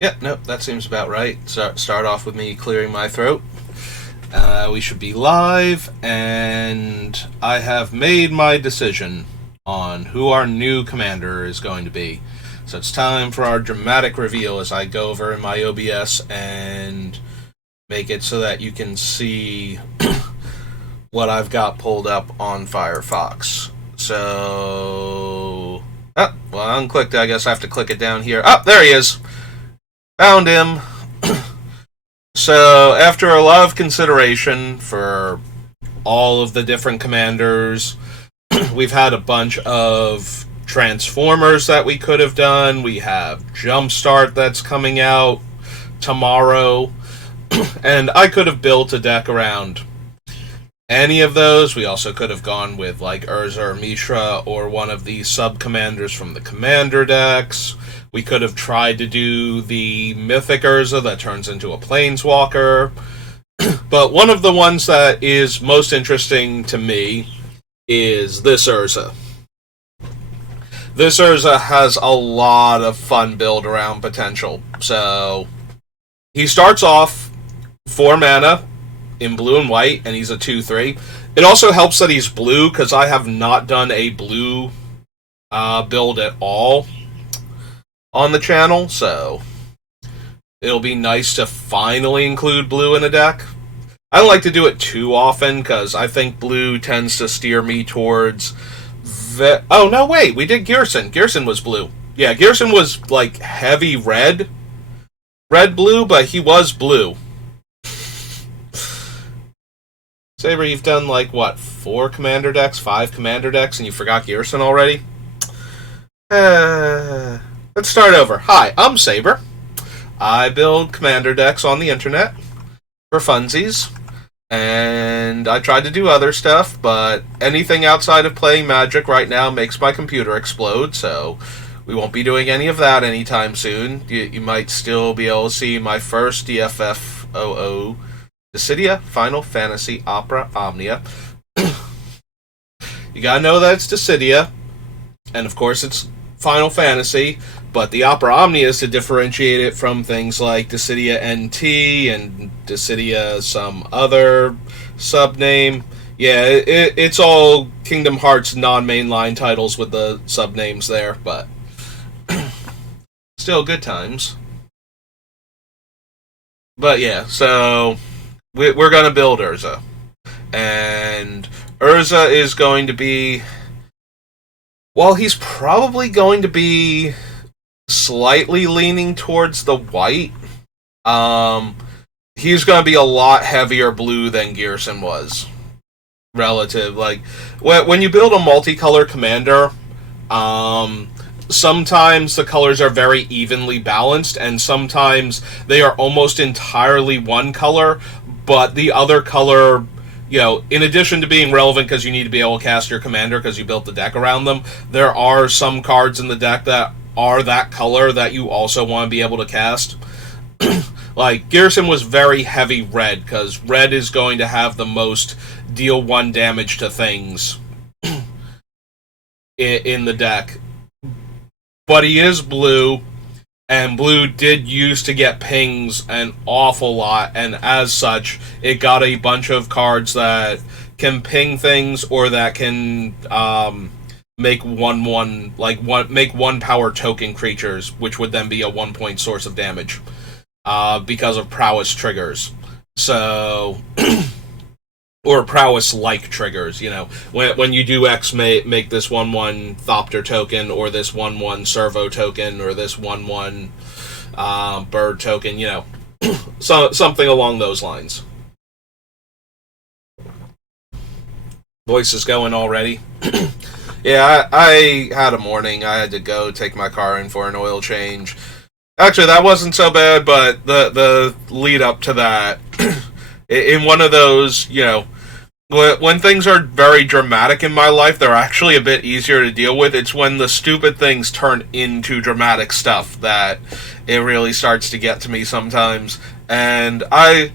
Yeah, nope, that seems about right. Start off with me clearing my throat. We should be live, and I have made my decision on who our new commander is going to be. So it's time for our dramatic reveal as I go over in my OBS and make it so that you can see what I've got pulled up on Firefox. So... well, unclicked. I guess I have to click it down here. There he is! Found him! So, after a lot of consideration for all of the different commanders, we've had a bunch of Transformers that we could have done. We have Jumpstart that's coming out tomorrow. And I could have built a deck around any of those. We also could have gone with like Urza or Mishra or one of the sub-commanders from the commander decks. We could have tried to do the Mythic Urza that turns into a Planeswalker. But one of the ones that is most interesting to me is this Urza. This Urza has a lot of fun build-around potential. So, he starts off 4 mana in blue and white, and he's a 2/3. It also helps that he's blue, because I have not done a blue build at all on the channel, so it'll be nice to finally include blue in a deck. I don't like to do it too often, because I think blue tends to steer me towards... oh, no, wait, we did Gearson. Gearson was blue. Yeah, Gearson was, like, heavy red. Red-blue, but he was blue. Saber, you've done, like, what, 4 commander decks, 5 commander decks, and you forgot Gearson already? Let's start over. Hi, I'm Saber. I build commander decks on the internet for funsies, and I tried to do other stuff, but anything outside of playing Magic right now makes my computer explode, so we won't be doing any of that anytime soon. You might still be able to see my first DFFOO Dissidia, Final Fantasy Opera Omnia. You gotta know that it's Dissidia, and of course it's Final Fantasy, but the Opera Omnia is to differentiate it from things like Dissidia NT and Dissidia some other subname. Yeah, it's all Kingdom Hearts non-mainline titles with the subnames there, but still good times. But yeah, so we're going to build Urza. And Urza is going to be... well, he's probably going to be slightly leaning towards the white. He's going to be a lot heavier blue than Gearson was. Relative. Like, when you build a multicolor commander, sometimes the colors are very evenly balanced, and sometimes they are almost entirely one color, but the other color, you know, in addition to being relevant because you need to be able to cast your commander because you built the deck around them, there are some cards in the deck that are that color that you also want to be able to cast. Like, Gearson was very heavy red, because red is going to have the most deal 1 damage to things in the deck. But he is blue, and blue did used to get pings an awful lot, and as such, it got a bunch of cards that can ping things or that can make 1/1, like make 1 power token creatures, which would then be a 1-point source of damage because of prowess triggers. So, or prowess-like triggers, you know. When you do X, make this 1/1 Thopter token, or this 1/1 Servo token, or this 1/1 Bird token, you know. Something along those lines. Voice is going already. Yeah, I had a morning. I had to go take my car in for an oil change. Actually, that wasn't so bad, but the lead up to that, in one of those, you know, when things are very dramatic in my life, they're actually a bit easier to deal with. It's when the stupid things turn into dramatic stuff that it really starts to get to me sometimes. And I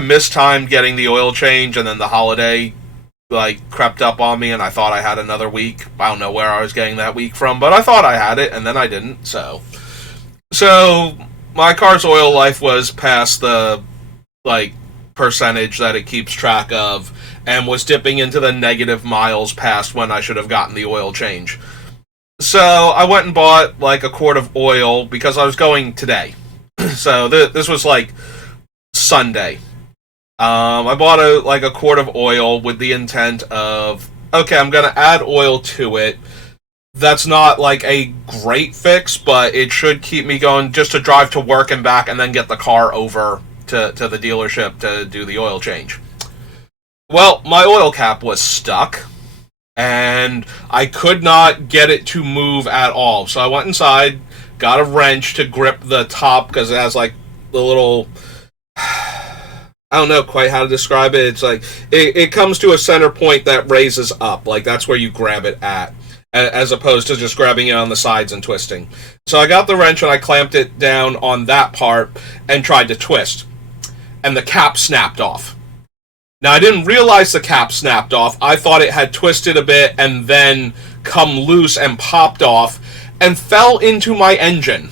mistimed getting the oil change, and then the holiday like crept up on me, and I thought I had another week. I don't know where I was getting that week from, but I thought I had it, and then I didn't. So So my car's oil life was past the like percentage that it keeps track of, and was dipping into the negative miles past when I should have gotten the oil change. So I went and bought like a quart of oil because I was going today. So this was like Sunday. I bought a quart of oil with the intent of, okay, I'm gonna add oil to it. That's not like a great fix, but it should keep me going just to drive to work and back, and then get the car over to the dealership to do the oil change. Well, my oil cap was stuck, and I could not get it to move at all. So I went inside, got a wrench to grip the top because it has like the little. I don't know quite how to describe it. It's like it comes to a center point that raises up. Like that's where you grab it at, as opposed to just grabbing it on the sides and twisting. So I got the wrench and I clamped it down on that part and tried to twist. And the cap snapped off. Now, I didn't realize the cap snapped off. I thought it had twisted a bit and then come loose and popped off and fell into my engine.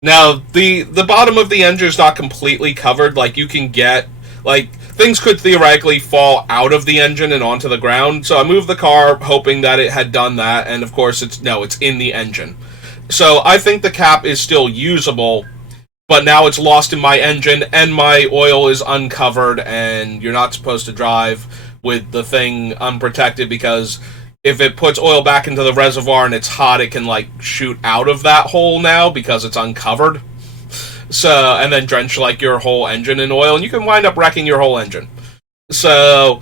Now, the bottom of the engine is not completely covered. Like, you can get, like, things could theoretically fall out of the engine and onto the ground. So I moved the car hoping that it had done that. And, of course, it's in the engine. So I think the cap is still usable, but now it's lost in my engine, and my oil is uncovered, and you're not supposed to drive with the thing unprotected, because if it puts oil back into the reservoir and it's hot, it can, like, shoot out of that hole now because it's uncovered. So, and then drench, like, your whole engine in oil, and you can wind up wrecking your whole engine. So,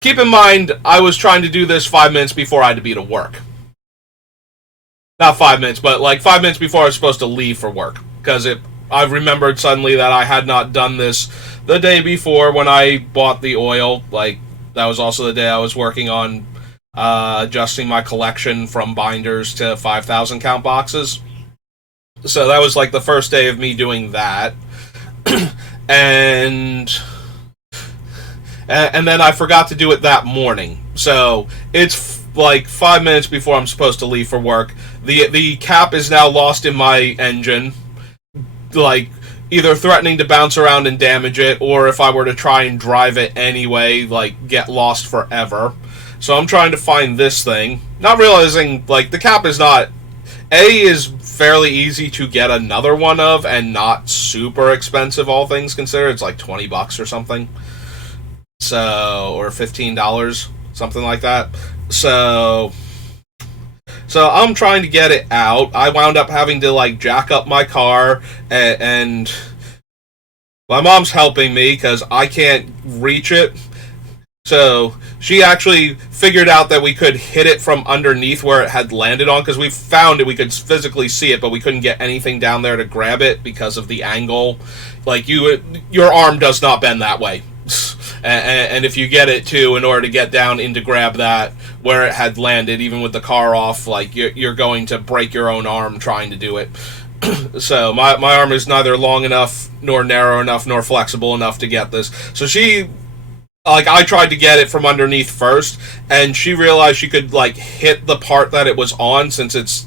keep in mind, I was trying to do this 5 minutes before I had to be to work. Not 5 minutes, but, like, 5 minutes before I was supposed to leave for work, because I remembered suddenly that I had not done this the day before when I bought the oil. Like, that was also the day I was working on adjusting my collection from binders to 5,000 count boxes. So that was like the first day of me doing that. and then I forgot to do it that morning. So it's like 5 minutes before I'm supposed to leave for work. The cap is now lost in my engine, like either threatening to bounce around and damage it, or if I were to try and drive it anyway, like get lost forever. So I'm trying to find this thing, not realizing like the cap is not is fairly easy to get another one of, and not super expensive, all things considered. It's like $20 or something, so, or $15, something like that. So I'm trying to get it out. I wound up having to, like, jack up my car, and my mom's helping me because I can't reach it. So she actually figured out that we could hit it from underneath where it had landed on, because we found it, we could physically see it, but we couldn't get anything down there to grab it because of the angle. Like, your arm does not bend that way. And if you get it too, in order to get down in to grab that where it had landed, even with the car off, like you're going to break your own arm trying to do it. So my arm is neither long enough, nor narrow enough, nor flexible enough to get this. So she, like, I tried to get it from underneath first, and she realized she could, like, hit the part that it was on, since it's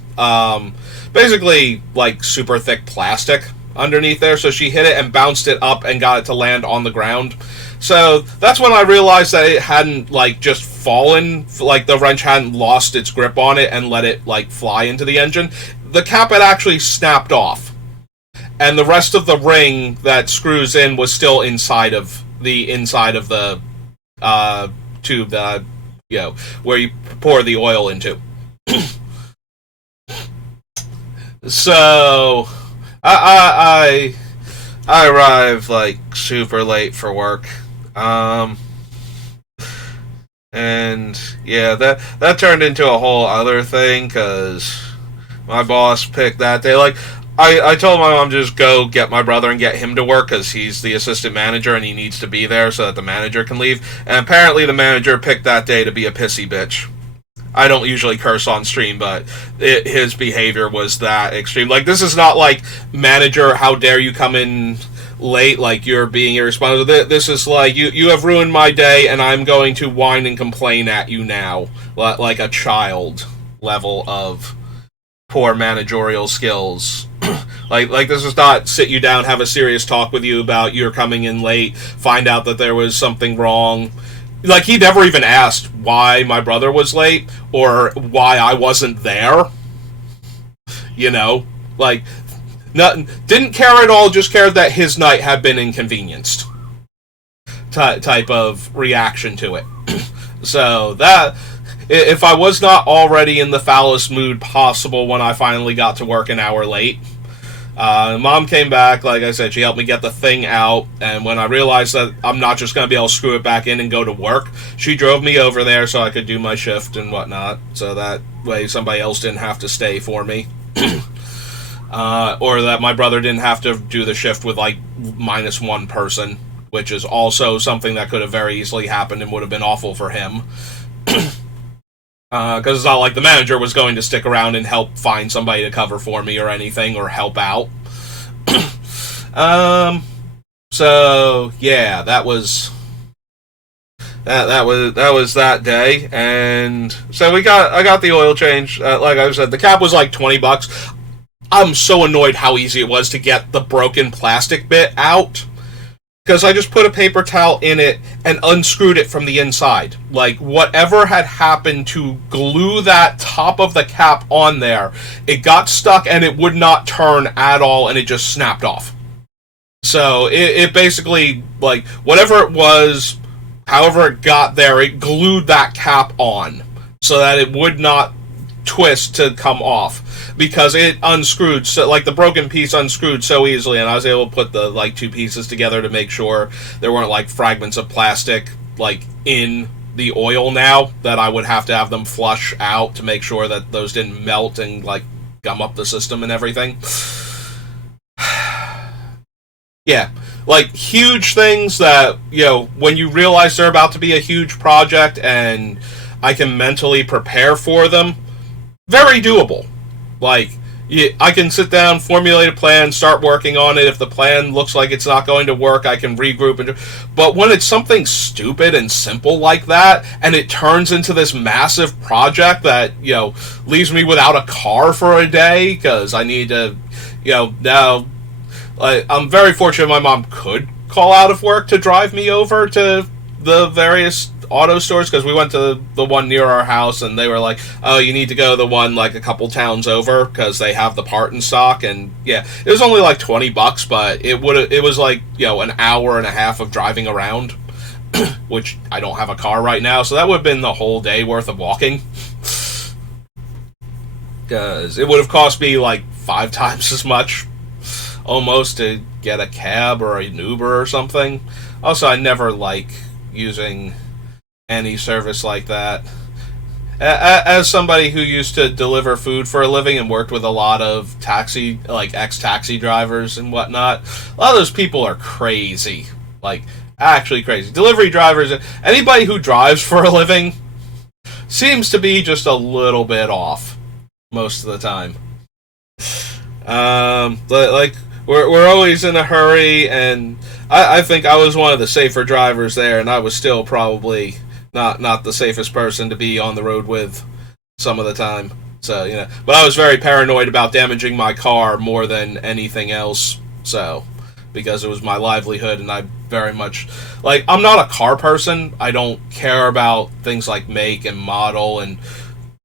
basically like super thick plastic underneath there. So she hit it and bounced it up and got it to land on the ground. So that's when I realized that it hadn't, like, just fallen, like the wrench hadn't lost its grip on it and let it, like, fly into the engine. The cap had actually snapped off, and the rest of the ring that screws in was still inside of the tube that, where you pour the oil into. So I arrived, like, super late for work. And yeah, that turned into a whole other thing, because my boss picked that day. Like, I told my mom to just go get my brother and get him to work, because he's the assistant manager and he needs to be there so that the manager can leave. And apparently the manager picked that day to be a pissy bitch. I don't usually curse on stream, but his behavior was that extreme. Like, this is not like, manager, how dare you come in late, like you're being irresponsible. This is like, you have ruined my day, and I'm going to whine and complain at you now, like a child level of poor managerial skills. Like this is not sit you down, have a serious talk with you about you're coming in late, find out that there was something wrong. Like, he never even asked why my brother was late or why I wasn't there. You know, like, nothing, didn't care at all, just cared that his night had been inconvenienced. Type of reaction to it. So that, if I was not already in the foulest mood possible when I finally got to work an hour late, Mom came back, like I said, she helped me get the thing out, and when I realized that I'm not just going to be able to screw it back in and go to work, she drove me over there so I could do my shift and whatnot, so that way somebody else didn't have to stay for me. Or that my brother didn't have to do the shift with, like, minus one person, which is also something that could have very easily happened and would have been awful for him. Because it's not like the manager was going to stick around and help find somebody to cover for me or anything, or help out. So yeah, that was that day, and so I got the oil change. Like I said, the cap was like $20. I'm so annoyed how easy it was to get the broken plastic bit out. Because I just put a paper towel in it and unscrewed it from the inside. Like, whatever had happened to glue that top of the cap on there, it got stuck and it would not turn at all, and it just snapped off. So, it basically, like, whatever it was, however it got there, it glued that cap on so that it would not twist to come off. Because it unscrewed, so like the broken piece unscrewed so easily, and I was able to put the like two pieces together to make sure there weren't like fragments of plastic like in the oil now that I would have to have them flush out to make sure that those didn't melt and like gum up the system and everything. Yeah, like huge things that, you know, when you realize they're about to be a huge project and I can mentally prepare for them, very doable. Like, I can sit down, formulate a plan, start working on it. If the plan looks like it's not going to work, I can regroup. But when it's something stupid and simple like that, and it turns into this massive project that, you know, leaves me without a car for a day, because I need to, you know, now, I'm very fortunate my mom could call out of work to drive me over to the various auto stores, because we went to the one near our house and they were like, oh, you need to go to the one like a couple towns over because they have the part in stock. And yeah, it was only like $20, but it was like, you know, an hour and a half of driving around, which I don't have a car right now, so that would have been the whole day worth of walking, because it would have cost me like 5 times as much almost to get a cab or an Uber or something. Also, I never like using any service like that. As somebody who used to deliver food for a living and worked with a lot of taxi, like ex-taxi drivers and whatnot, a lot of those people are crazy. Like, actually crazy. Delivery drivers, anybody who drives for a living seems to be just a little bit off most of the time. Like, we're always in a hurry, and I think I was one of the safer drivers there, and I was still probably not the safest person to be on the road with some of the time. So, you know, but I was very paranoid about damaging my car more than anything else. So, because it was my livelihood, and I very much, like, I'm not a car person. I don't care about things like make and model and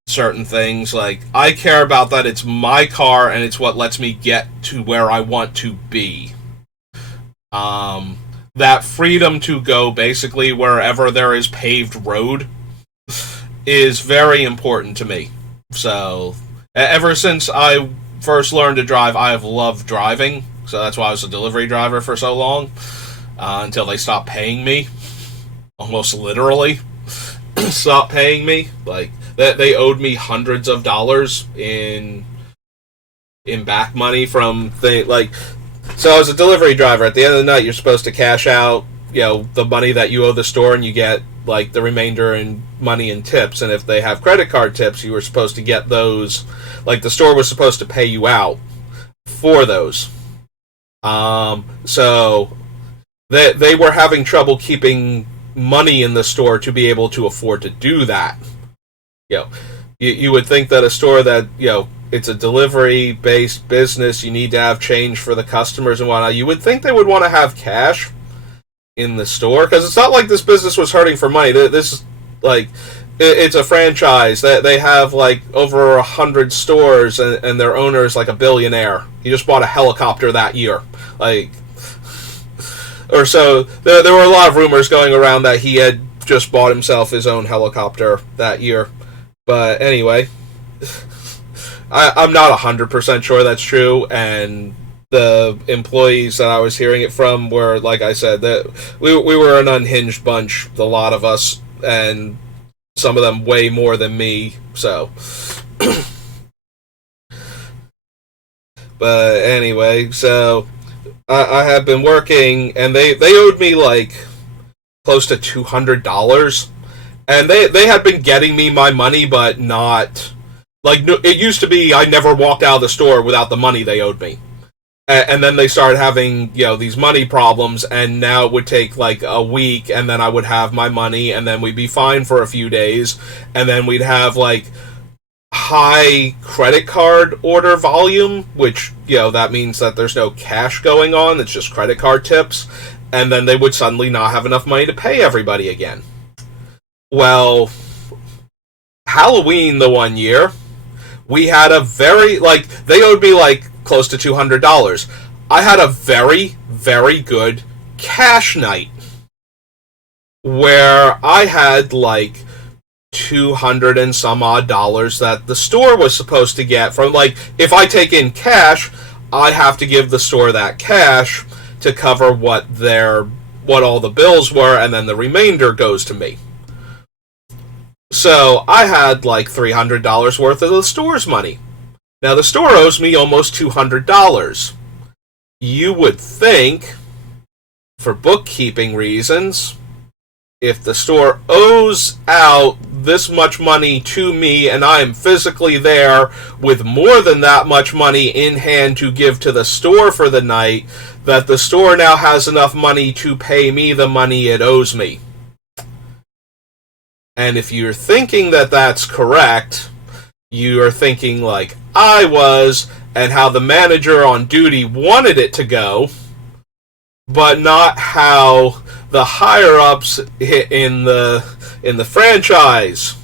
certain things. Like, I care about that it's my car and it's what lets me get to where I want to be. That freedom to go basically wherever there is paved road is very important to me. So, ever since I first learned to drive, I have loved driving. So that's why I was a delivery driver for so long, until they stopped paying me. Almost literally stopped paying me. Like, they owed me hundreds of dollars in back money from like. So I was a delivery driver. At the end of the night, you're supposed to cash out, you know, the money that you owe the store, and you get like the remainder in money and tips. And if they have credit card tips, you were supposed to get those. Like, the store was supposed to pay you out for those. So they were having trouble keeping money in the store to be able to afford to do that. You know, you would think that a store that, you know, it's a delivery-based business. You need to have change for the customers and whatnot. You would think they would want to have cash in the store, because it's not like this business was hurting for money. This is like, it's a franchise that they have like over 100 stores, and their owner is like a billionaire. He just bought a helicopter that year, like, or so. There were a lot of rumors going around that he had just bought himself his own helicopter that year. But anyway, I'm not 100% sure that's true, and the employees that I was hearing it from were, like I said, that we were an unhinged bunch, the lot of us, and some of them way more than me, so. But anyway, so I had been working, and they owed me like close to $200, and they had been getting me my money, but not like, it used to be I never walked out of the store without the money they owed me. And then they started having, these money problems, and now it would take like a week, and then I would have my money, and then we'd be fine for a few days, and then we'd have like high credit card order volume, which, that means that there's no cash going on, it's just credit card tips, and then they would suddenly not have enough money to pay everybody again. Well, Halloween the one year, we had a very, they owed me close to $200. I had a very, very good cash night where I had 200 and some odd dollars that the store was supposed to get from, if I take in cash, I have to give the store that cash to cover what all the bills were, and then the remainder goes to me. So I had $300 worth of the store's money. Now, the store owes me almost $200. You would think, for bookkeeping reasons, if the store owes out this much money to me and I am physically there with more than that much money in hand to give to the store for the night, that the store now has enough money to pay me the money it owes me. And if you're thinking that that's correct, you are thinking like I was, and how the manager on duty wanted it to go, but not how the higher-ups in the franchise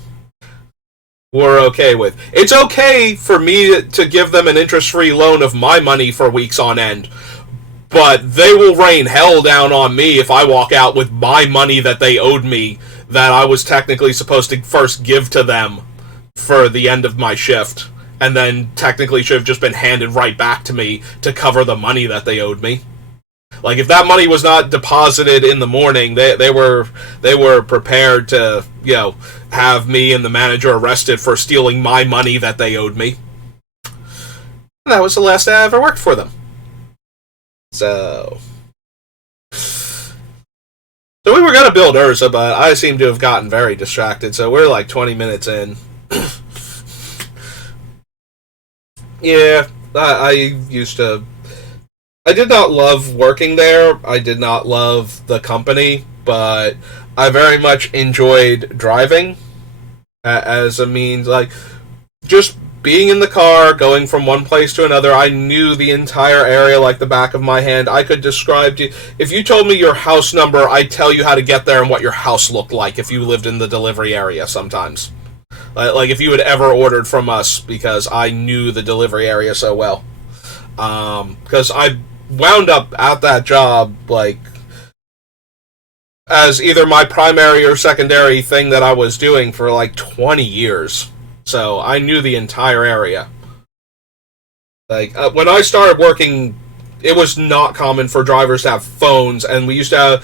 were okay with. It's okay for me to give them an interest-free loan of my money for weeks on end, but they will rain hell down on me if I walk out with my money that they owed me, that I was technically supposed to first give to them for the end of my shift, and then technically should have just been handed right back to me to cover the money that they owed me. If that money was not deposited in the morning, they were prepared to, have me and the manager arrested for stealing my money that they owed me. And that was the last day I ever worked for them. So we were going to build Urza, but I seem to have gotten very distracted, so we're 20 minutes in. Yeah, I did not love working there. I did not love the company, but I very much enjoyed driving as a means, just being in the car, going from one place to another. I knew the entire area like the back of my hand. I could describe to you, if you told me your house number, I'd tell you how to get there and what your house looked like if you lived in the delivery area sometimes. If you had ever ordered from us, because I knew the delivery area so well. Because I wound up at that job, as either my primary or secondary thing that I was doing for 20 years. So I knew the entire area. When I started working, it was not common for drivers to have phones, and I used to have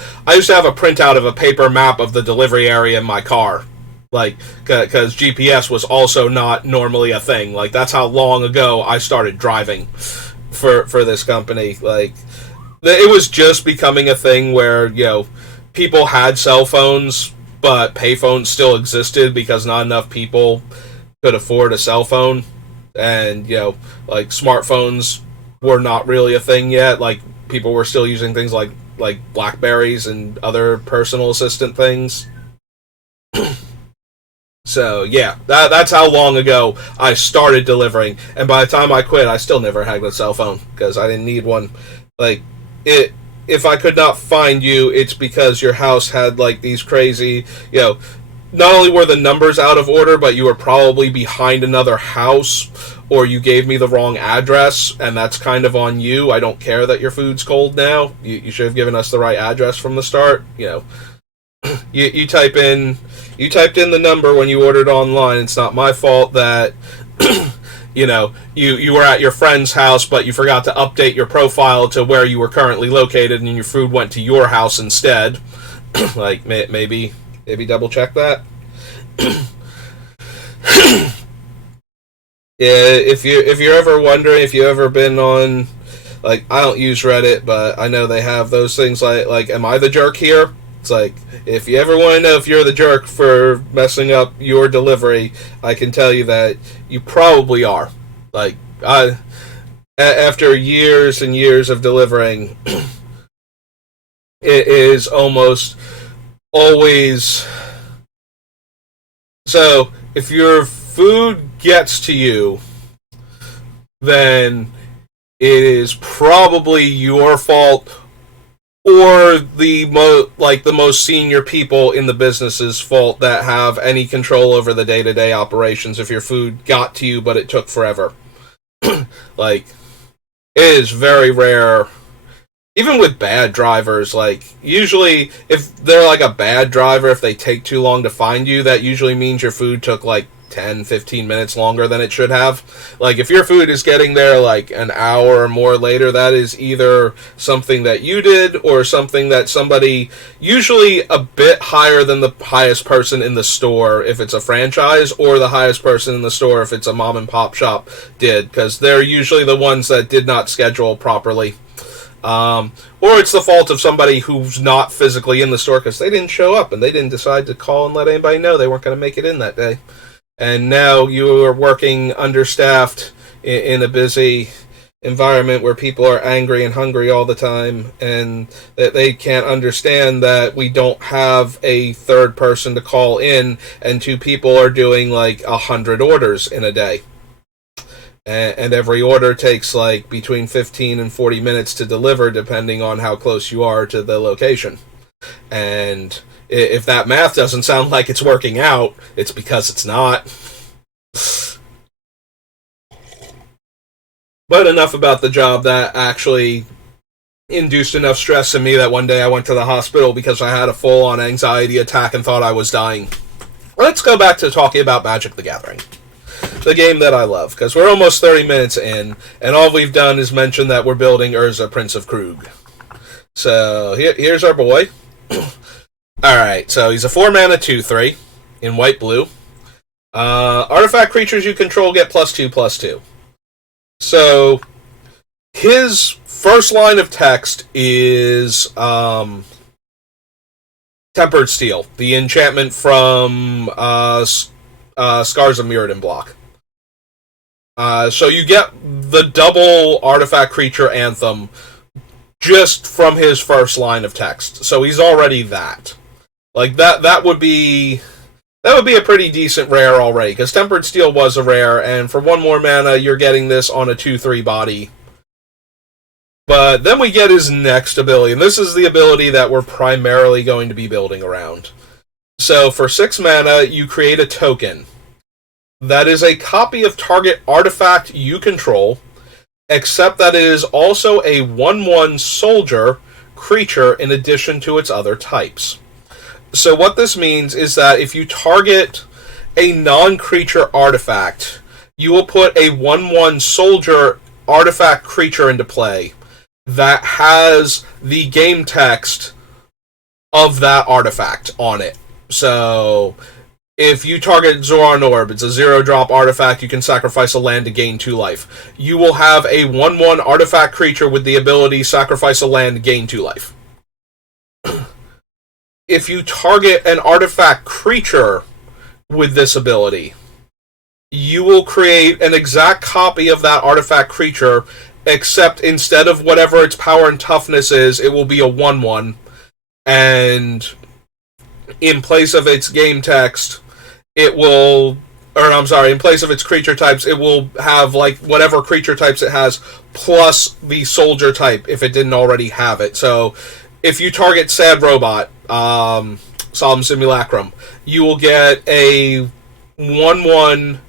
a printout of a paper map of the delivery area in my car. Because GPS was also not normally a thing. That's how long ago I started driving for this company. It was just becoming a thing where, people had cell phones, but payphones still existed because not enough people could afford a cell phone. And, smartphones were not really a thing yet. People were still using things like Blackberries and other personal assistant things. So yeah, that's how long ago I started delivering, and by the time I quit, I still never had a cell phone because I didn't need one. Like it, if I could not find you, it's because your house had like these crazy, not only were the numbers out of order, but you were probably behind another house, or you gave me the wrong address, and that's kind of on you. I don't care that your food's cold now. You should have given us the right address from the start. You type in you typed in the number when you ordered online. It's not my fault that you were at your friend's house, but you forgot to update your profile to where you were currently located, and your food went to your house instead. Like maybe double check that. Yeah, if you're ever wondering, if you've ever been on, like, I don't use Reddit, but I know they have those things like am I the jerk here? It's like, if you ever want to know if you're the jerk for messing up your delivery, I can tell you that you probably are. Like, after years and years of delivering, it is almost always... So, if your food gets to you, then it is probably your fault, or the most senior people in the business's fault that have any control over the day-to-day operations if your food got to you but it took forever. Like, it is very rare, even with bad drivers. Like, usually if they're like a bad driver, if they take too long to find you, that usually means your food took like 10-15 minutes longer than it should have. Like, if your food is getting there like an hour or more later, that is either something that you did or something that somebody, usually a bit higher than the highest person in the store if it's a franchise, or the highest person in the store if it's a mom and pop shop, did, because they're usually the ones that did not schedule properly. Or it's the fault of somebody who's not physically in the store because they didn't show up and they didn't decide to call and let anybody know they weren't going to make it in that day. And now you are working understaffed in a busy environment where people are angry and hungry all the time, and that they can't understand that we don't have a third person to call in, and two people are doing like 100 orders in a day. And every order takes like between 15 and 40 minutes to deliver, depending on how close you are to the location. And if that math doesn't sound like it's working out, it's because it's not. But enough about the job. That actually induced enough stress in me that one day I went to the hospital because I had a full-on anxiety attack and thought I was dying. Let's go back to talking about Magic the Gathering, the game that I love, because we're almost 30 minutes in, and all we've done is mention that we're building Urza, Prince of Kroog. So here's our boy. Alright, so he's a 4-mana 2/3 in white-blue. Artifact creatures you control get +2/+2. So, his first line of text is Tempered Steel, the enchantment from Scars of Mirrodin block. So you get the double artifact creature anthem just from his first line of text. So he's already that. Like, that would be a pretty decent rare already, because Tempered Steel was a rare, and for 1 more mana, you're getting this on a 2/3 body. But then we get his next ability, and this is the ability that we're primarily going to be building around. So for 6 mana, you create a token that is a copy of target artifact you control, except that it is also a 1/1 soldier creature in addition to its other types. So what this means is that if you target a non-creature artifact, you will put a 1/1 soldier artifact creature into play that has the game text of that artifact on it. So if you target Zoran Orb, it's a 0-drop artifact, you can sacrifice a land to gain 2 life. You will have a 1/1 artifact creature with the ability sacrifice a land to gain 2 life. If you target an artifact creature with this ability, you will create an exact copy of that artifact creature, except instead of whatever its power and toughness is, it will be a 1/1, and in place of its game text, it will, or I'm sorry, in place of its creature types, it will have like whatever creature types it has plus the soldier type if it didn't already have it. So if you target Sad Robot, Solemn Simulacrum, you will get a 1/1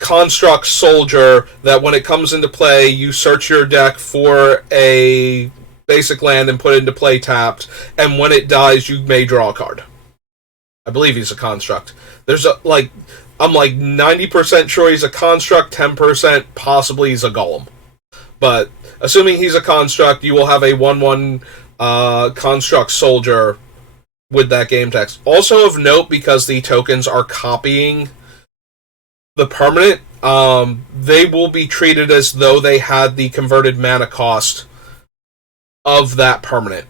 construct soldier that when it comes into play, you search your deck for a basic land and put it into play tapped, and when it dies, you may draw a card. I believe he's a construct. There's a like I'm like 90% sure he's a construct, 10% possibly he's a golem. But assuming he's a construct, you will have a 1/1 construct soldier with that game text. Also of note, because the tokens are copying the permanent, they will be treated as though they had the converted mana cost of that permanent.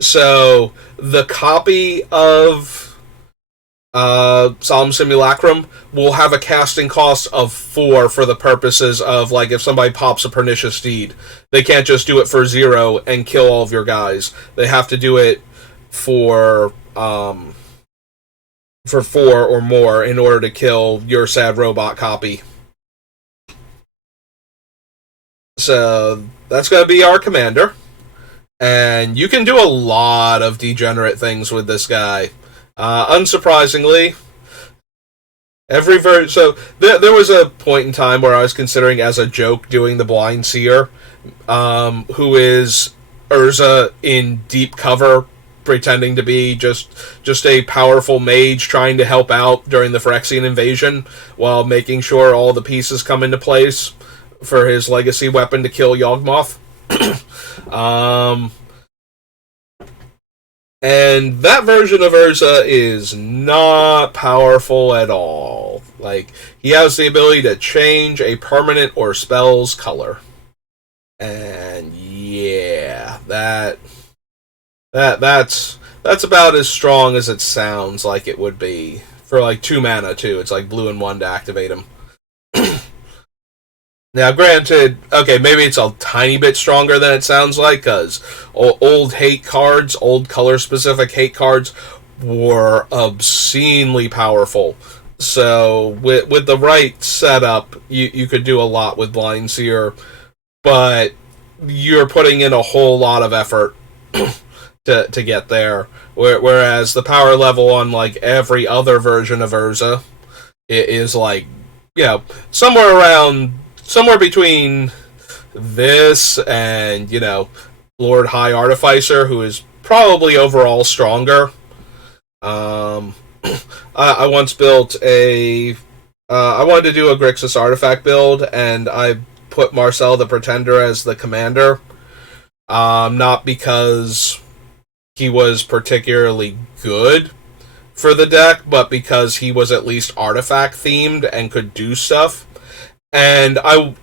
So the copy of Solemn Simulacrum will have a casting cost of 4 for the purposes of, like, if somebody pops a Pernicious Deed, they can't just do it for 0 and kill all of your guys. They have to do it for 4 or more in order to kill your Sad Robot copy. So that's going to be our commander. And you can do a lot of degenerate things with this guy. Unsurprisingly, so there was a point in time where I was considering as a joke doing the Blind Seer, who is Urza in deep cover, pretending to be just a powerful mage trying to help out during the Phyrexian invasion while making sure all the pieces come into place for his legacy weapon to kill Yawgmoth. And that version of Urza is not powerful at all. Like, he has the ability to change a permanent or spell's color. And yeah, that's about as strong as it sounds like it would be. For like 2 mana too. It's like blue and 1 to activate him. Now, granted, okay, maybe it's a tiny bit stronger than it sounds like, because old hate cards, old color-specific hate cards, were obscenely powerful. So, with the right setup, you could do a lot with Blind Seer, but you're putting in a whole lot of effort to get there. Whereas the power level on, like, every other version of Urza is, like, you know, somewhere between this and, you know, Lord High Artificer, who is probably overall stronger. I once built I wanted to do a Grixis artifact build, and I put Marcel the Pretender as the commander. Not because he was particularly good for the deck, but because he was at least artifact themed and could do stuff. And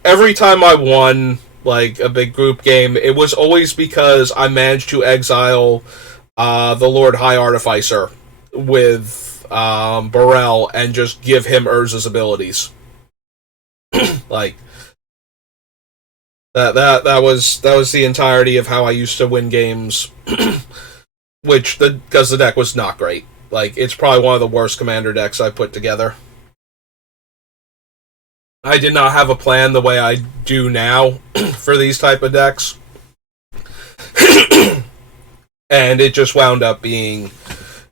every time I won, like, a big group game, it was always because I managed to exile the Lord High Artificer with Burrell and just give him Urza's abilities. Like, that was the entirety of how I used to win games, because the deck was not great. Like, it's probably one of the worst commander decks I put together. I did not have a plan the way I do now for these type of decks. And it just wound up being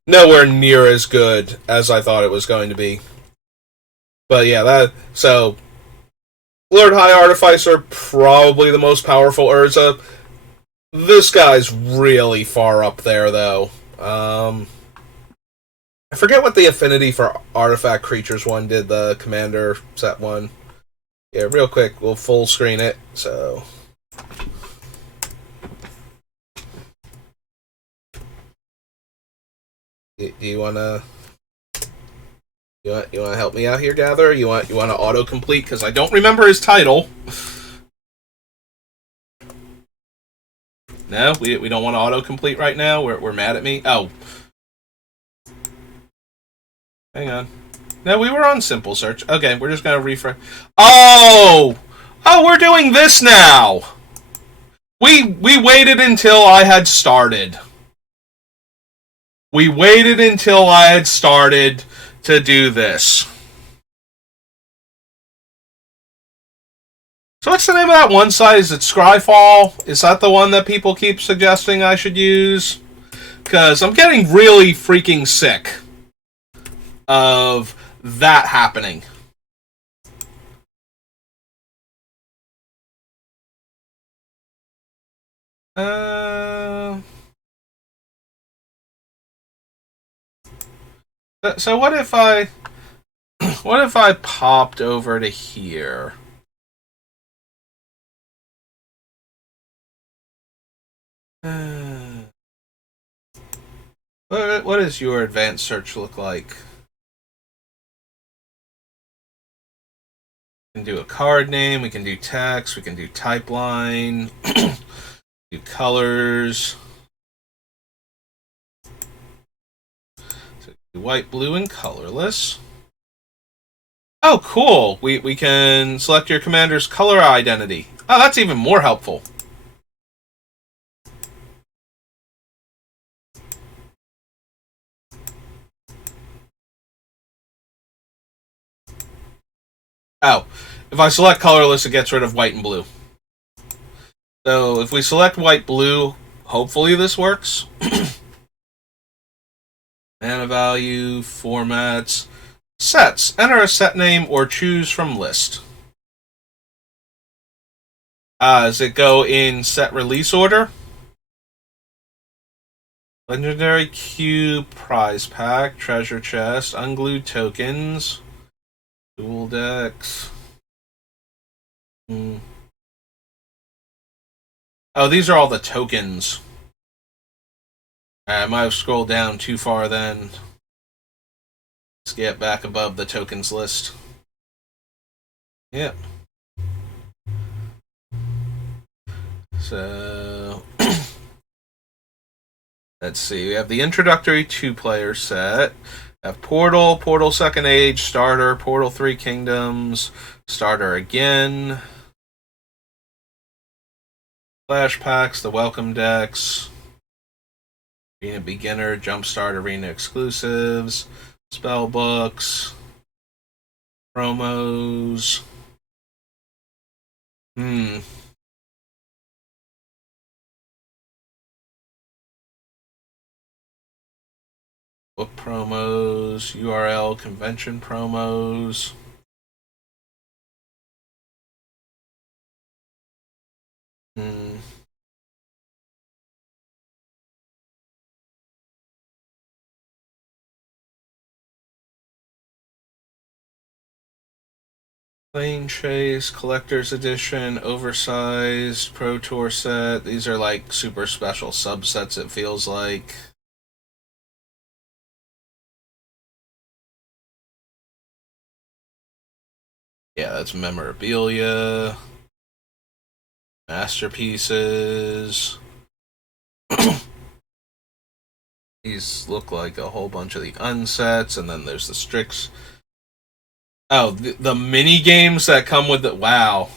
nowhere near as good as I thought it was going to be. But yeah, so Lord High Artificer, probably the most powerful Urza. This guy's really far up there, though. I forget what the affinity for artifact creatures one did, the commander set one. Yeah, real quick, we'll full screen it, so... Do you wanna... You wanna help me out here, Gather? You wanna autocomplete? Because I don't remember his title. No? We don't want to autocomplete right now? We're mad at me? Oh. Hang on. No, we were on simple search. Okay, we're just gonna refresh. Oh! Oh, we're doing this now! We waited until I had started. We waited until I had started to do this. So what's the name of that one site? Is it Scryfall? Is that the one that people keep suggesting I should use? Because I'm getting really freaking sick of that happening. So what if I popped over to here? What does your advanced search look like? We can do a card name, we can do text, we can do type line, do colors. So white, blue, and colorless. Oh, cool. We can select your commander's color identity. Oh, that's even more helpful. Oh, if I select colorless, it gets rid of white and blue. So if we select white, blue, hopefully this works. Mana value, formats, sets. Enter a set name or choose from list. Does it go in set release order? Legendary Cube, prize pack, treasure chest, unglued tokens, dual decks. Oh, these are all the tokens. I might have scrolled down too far then. Let's get back above the tokens list. Yep. So let's see. We have the introductory 2-player set. We have Portal, Portal Second Age, Starter, Portal 3 Kingdoms, Starter again. Flash packs, the welcome decks, Arena Beginner, Jumpstart Arena exclusives, spell books, promos. Book promos, URL, convention promos. Plane Chase, Collector's Edition, Oversized, Pro Tour set. These are like super special subsets, it feels like. Yeah, that's memorabilia. Masterpieces. These look like a whole bunch of the unsets, and then there's the Strix. Oh, the mini games that come with it. Wow.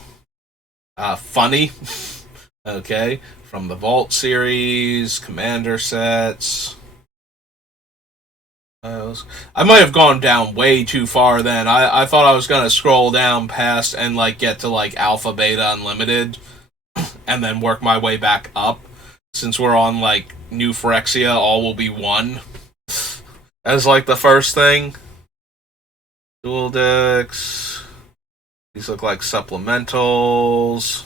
Funny. Okay. From the Vault series, Commander sets. I might have gone down way too far then. I thought I was going to scroll down past and like get to like Alpha, Beta, Unlimited, and then work my way back up. Since we're on like New Phyrexia, all will be one. As like the first thing. Dual decks. These look like supplementals.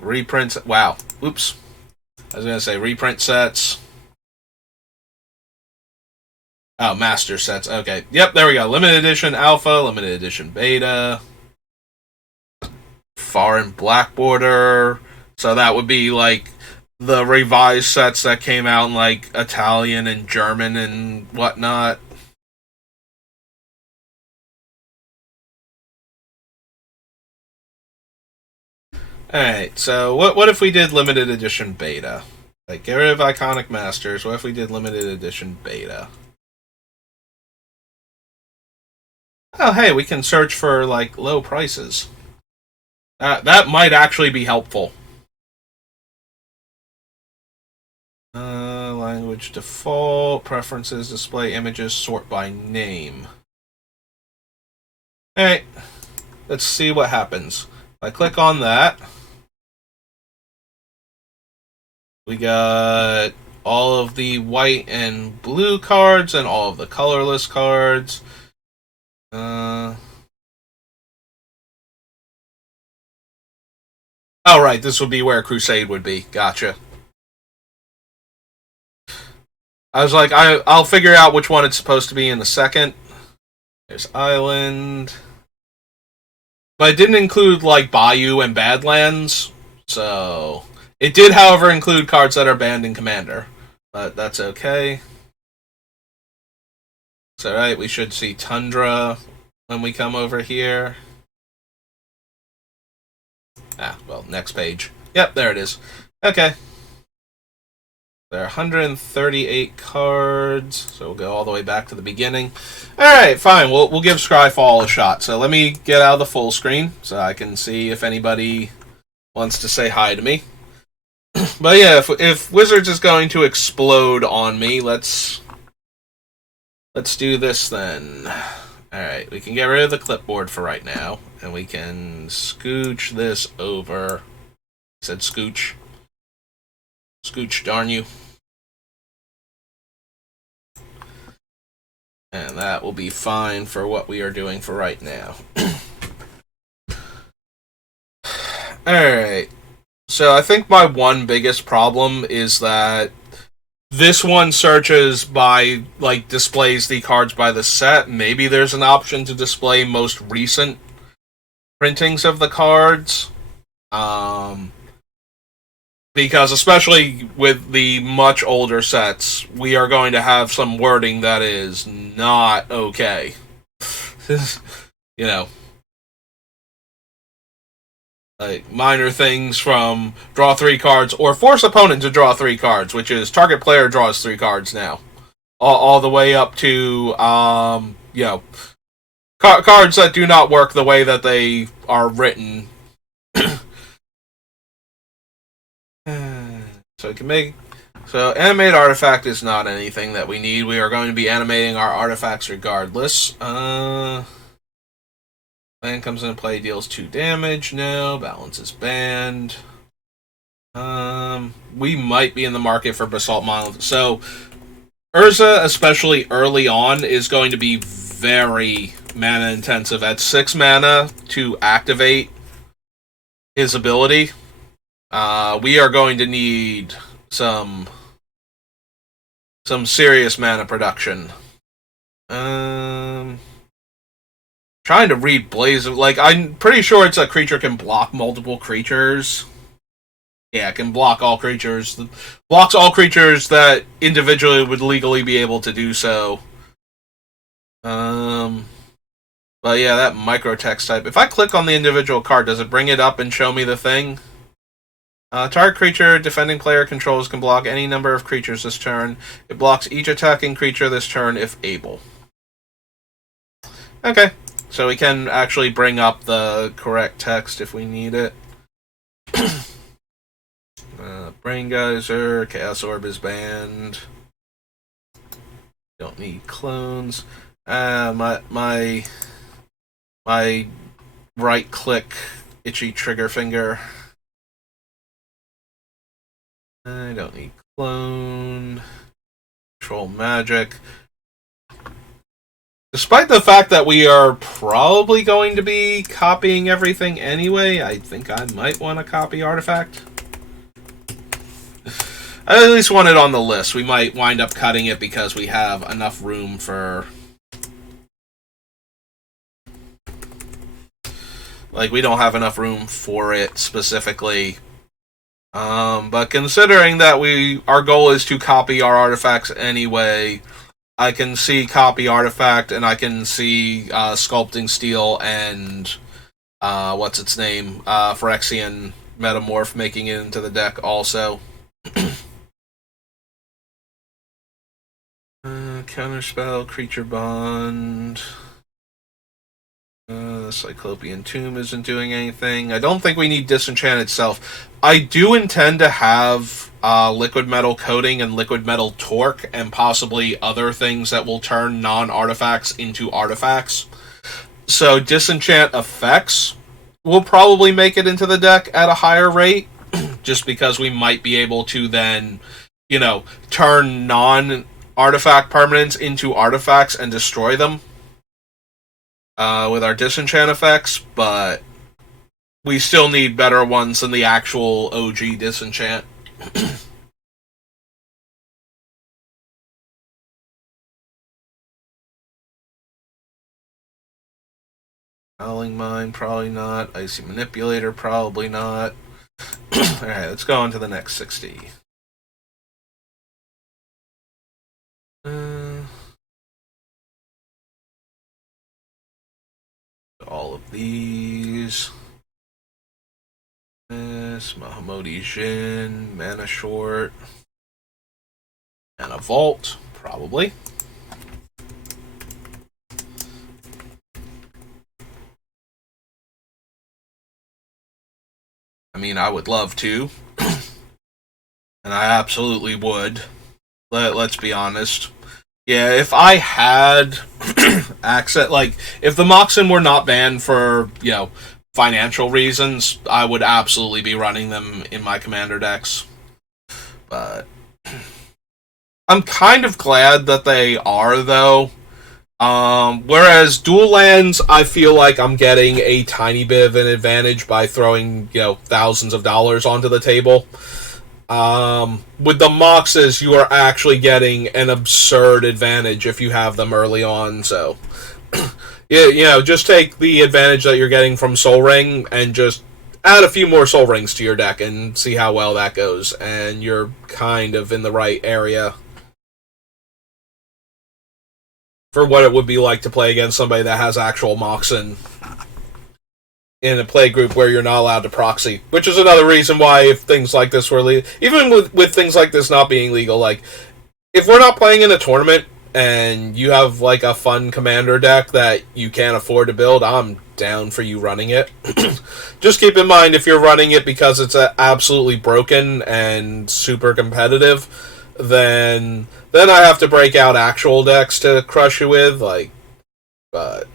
Reprints. Wow. Oops. I was going to say reprint sets. Oh, master sets. Okay. Yep, there we go. Limited edition alpha, limited edition beta. Foreign black border. So that would be like the revised sets that came out in like Italian and German and whatnot. Alright, so what if we did limited edition beta? Like, get rid of Iconic Masters. What if we did limited edition beta? Oh, hey, we can search for, like, low prices. That might actually be helpful. language default, preferences, display images, sort by name. Alright, let's see what happens. If I click on that, we got all of the white and blue cards and all of the colorless cards. Oh, right, this would be where Crusade would be. Gotcha. I was like, I'll figure out which one it's supposed to be in a second. There's Island. But it didn't include, like, Bayou and Badlands. So, it did, however, include cards that are banned in Commander. But that's okay. It's alright, we should see Tundra when we come over here. Ah, well, next page. Yep, there it is. Okay. There are 138 cards, so we'll go all the way back to the beginning. Alright, fine, we'll give Scryfall a shot. So let me get out of the full screen so I can see if anybody wants to say hi to me. But yeah, if Wizards is going to explode on me, let's do this then. Alright, we can get rid of the clipboard for right now, and we can scooch this over. I said scooch. Scooch, darn you. And that will be fine for what we are doing for right now. Alright. So I think my one biggest problem is that this one searches by, like, displays the cards by the set. Maybe there's an option to display most recent printings of the cards. Because especially with the much older sets, we are going to have some wording that is not okay. You know. Like, minor things from draw 3 cards, or force opponent to draw 3 cards, which is target player draws 3 cards now. All the way up to, you know, cards that do not work the way that they are written. So we can make... So animate artifact is not anything that we need. We are going to be animating our artifacts regardless. Land comes into play, deals 2 damage. No, balance is banned. We might be in the market for Basalt Monolith. So, Urza, especially early on, is going to be very mana intensive. At 6 mana to activate his ability, we are going to need some serious mana production. Trying to read Blaze of... Like, I'm pretty sure it's a creature can block multiple creatures. Yeah, it can block all creatures. Blocks all creatures that individually would legally be able to do so. But yeah, that microtext type. If I click on the individual card, does it bring it up and show me the thing? Target creature defending player controls can block any number of creatures this turn. It blocks each attacking creature this turn if able. Okay. So we can actually bring up the correct text if we need it. Brain Geyser, Chaos Orb is banned. Don't need clones. My right click itchy trigger finger. I don't need clone. Control magic. Despite the fact that we are probably going to be copying everything anyway, I think I might want to copy Artifact. I at least want it on the list. We might wind up cutting it because we have enough room for... Like, we don't have enough room for it specifically. But considering that our goal is to copy our artifacts anyway... I can see Copy Artifact, and I can see Sculpting Steel and, what's its name, Phyrexian Metamorph making it into the deck also. Counterspell, Creature Bond. Cyclopean Tomb isn't doing anything. I don't think we need Disenchant itself. I do intend to have liquid metal coating and liquid metal torque and possibly other things that will turn non-artifacts into artifacts. So Disenchant effects will probably make it into the deck at a higher rate, just because we might be able to then, turn non-artifact permanents into artifacts and destroy them with our Disenchant effects, but we still need better ones than the actual OG Disenchant. Howling Mine, probably not. Icy Manipulator, probably not. Alright, let's go on to the next 60. All of these. This, Mahamodi Jin, Mana Short, and a Vault, probably. I mean, I would love to. And I absolutely would. Let's be honest. Yeah, if I had access, if the Moxen were not banned for, financial reasons, I would absolutely be running them in my commander decks. But I'm kind of glad that they are, though. Whereas dual lands, I feel like I'm getting a tiny bit of an advantage by throwing, thousands of dollars onto the table. With the Moxes, you are actually getting an absurd advantage if you have them early on, so yeah, just take the advantage that you're getting from Soul Ring and just add a few more Soul Rings to your deck and see how well that goes, and you're kind of in the right area for what it would be like to play against somebody that has actual Moxen in a play group where you're not allowed to proxy, which is another reason why if things like this were legal, even with things like this not being legal, if we're not playing in a tournament and you have a fun commander deck that you can't afford to build, I'm down for you running it. Just keep in mind, if you're running it because it's absolutely broken and super competitive, then I have to break out actual decks to crush you with, but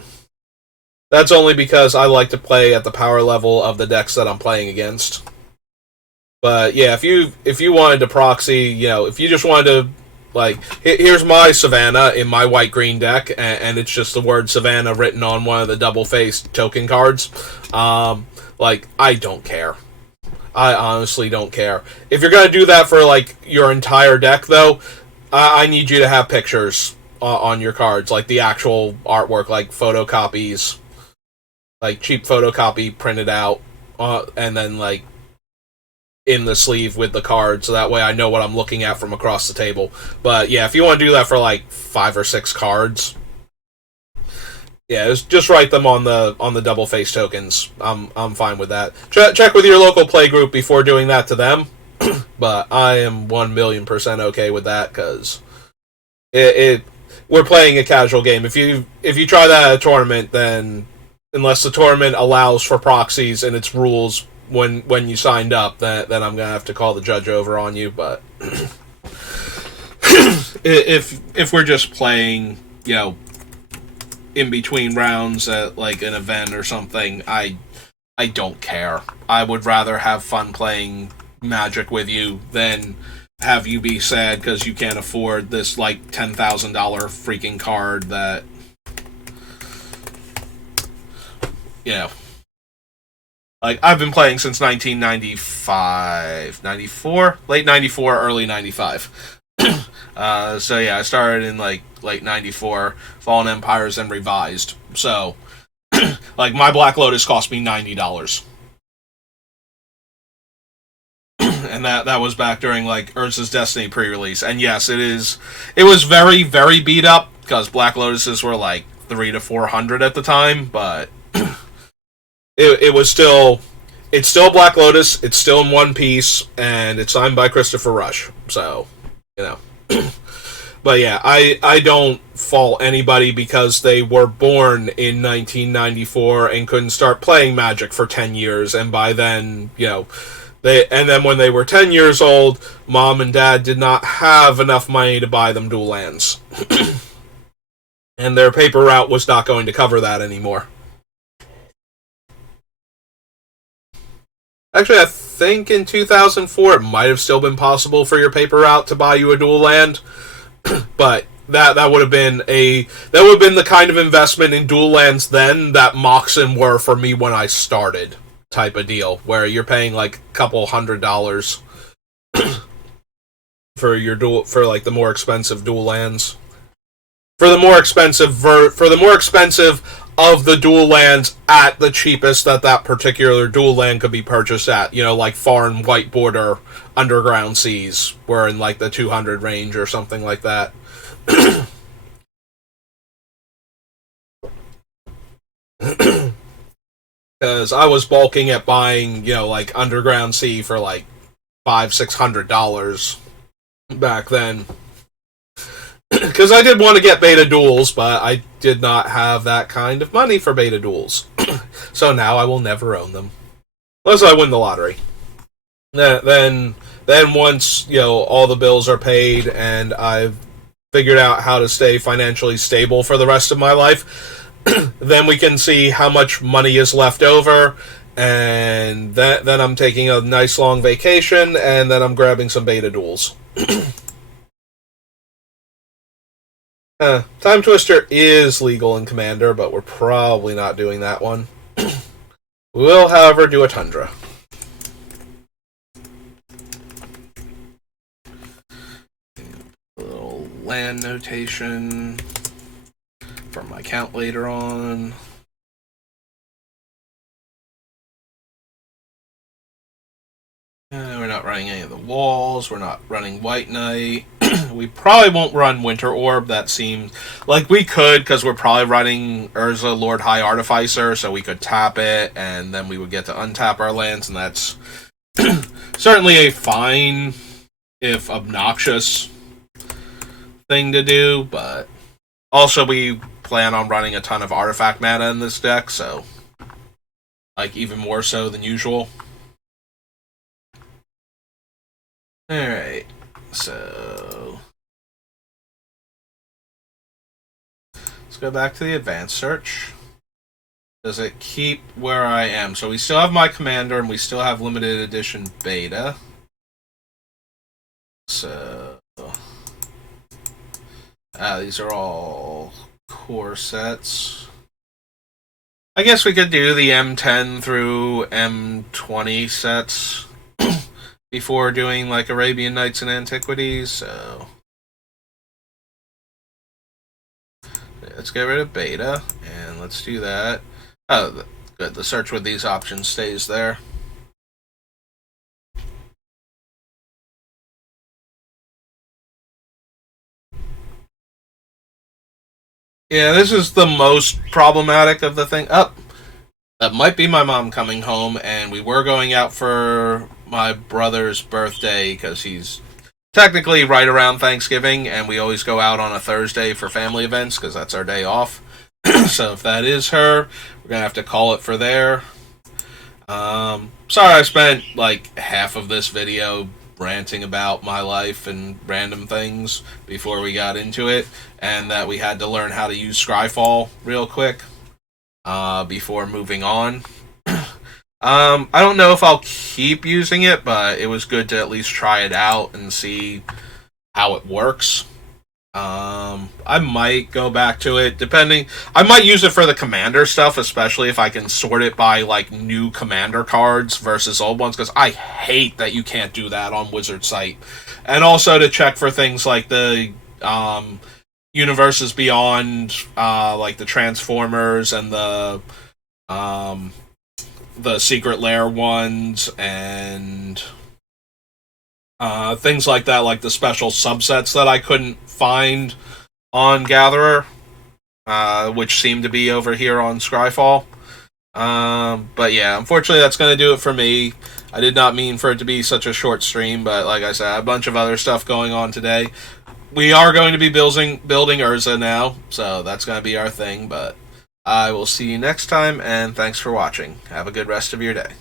that's only because I like to play at the power level of the decks that I'm playing against. But yeah, if you wanted to proxy, if you just wanted to, here's my Savannah in my white-green deck, and it's just the word Savannah written on one of the double-faced token cards. I don't care. I honestly don't care. If you're going to do that for, your entire deck, though, I need you to have pictures on your cards, the actual artwork, photocopies, cheap photocopy printed out, and then, in the sleeve with the card, so that way I know what I'm looking at from across the table. But yeah, if you want to do that for 5 or 6 cards, yeah, just write them on the double face tokens. I'm fine with that. Check with your local play group before doing that to them. But I am 1,000,000% okay with that, because we're playing a casual game. If you try that at a tournament, then unless the tournament allows for proxies and its rules when you signed up, then I'm gonna have to call the judge over on you. But if we're just playing, in between rounds at an event or something, I don't care. I would rather have fun playing Magic with you than have you be sad because you can't afford this $10,000 freaking card that I've been playing since 1995, 94, late 94, early 95. So yeah, I started in late 94, Fallen Empires and Revised. So, my Black Lotus cost me $90. And that was back during Urza's Destiny pre-release. And yes, it was very, very beat up because Black Lotuses were 300 to 400 at the time, but it's still Black Lotus, it's still in one piece, and it's signed by Christopher Rush. So, But yeah, I don't fault anybody because they were born in 1994 and couldn't start playing Magic for 10 years, and by then, then when they were 10 years old, mom and dad did not have enough money to buy them dual lands. And their paper route was not going to cover that anymore. Actually, I think in 2004 it might have still been possible for your paper route to buy you a dual land, but that would have been the kind of investment in dual lands then that Moxen were for me when I started, type of deal, where you're paying like a couple $100 for like the more expensive dual lands. For the more expensive of the dual lands at the cheapest that particular dual land could be purchased at. Like Far and White Border Underground Seas were in like the 200 range or something like that. Because I was bulking at buying, like Underground Sea for like $500-$600 back then. Because I did want to get beta duels, but I did not have that kind of money for beta duels. So now I will never own them. Unless I win the lottery. Then once, all the bills are paid and I've figured out how to stay financially stable for the rest of my life, then we can see how much money is left over, and then I'm taking a nice long vacation, and then I'm grabbing some beta duels. Time Twister is legal in Commander, but we're probably not doing that one. We will, however, do a Tundra. A little land notation from my count later on. We're not running any of the walls. We're not running White Knight. We probably won't run Winter Orb. That seems like we could, because we're probably running Urza, Lord High Artificer, so we could tap it, and then we would get to untap our lands, and that's certainly a fine, if obnoxious, thing to do, but also we plan on running a ton of artifact mana in this deck, so like even more so than usual. Alright, so let's go back to the advanced search. Does it keep where I am? So we still have my commander and we still have limited edition beta. So these are all core sets. I guess we could do the M10 through M20 sets before doing like Arabian Nights and Antiquities, so let's get rid of beta, and let's do that. Oh, good, the search with these options stays there. Yeah, this is the most problematic of the thing. That might be my mom coming home, and we were going out for my brother's birthday, because he's technically right around Thanksgiving, and we always go out on a Thursday for family events, because that's our day off. So if that is her, we're going to have to call it for there. Sorry I spent like half of this video ranting about my life and random things before we got into it, and that we had to learn how to use Scryfall real quick before moving on. I don't know if I'll keep using it, but it was good to at least try it out and see how it works. I might go back to it, depending. I might use it for the commander stuff, especially if I can sort it by like new commander cards versus old ones, because I hate that you can't do that on Wizard site. And also to check for things like the Universes Beyond, like the Transformers and the Secret Lair ones, and things like that, like the special subsets that I couldn't find on Gatherer, which seem to be over here on Scryfall. But yeah, unfortunately that's going to do it for me. I did not mean for it to be such a short stream, but like I said, a bunch of other stuff going on today. we are going to be building Urza now, so that's going to be our thing. But I will see you next time, and thanks for watching. Have a good rest of your day.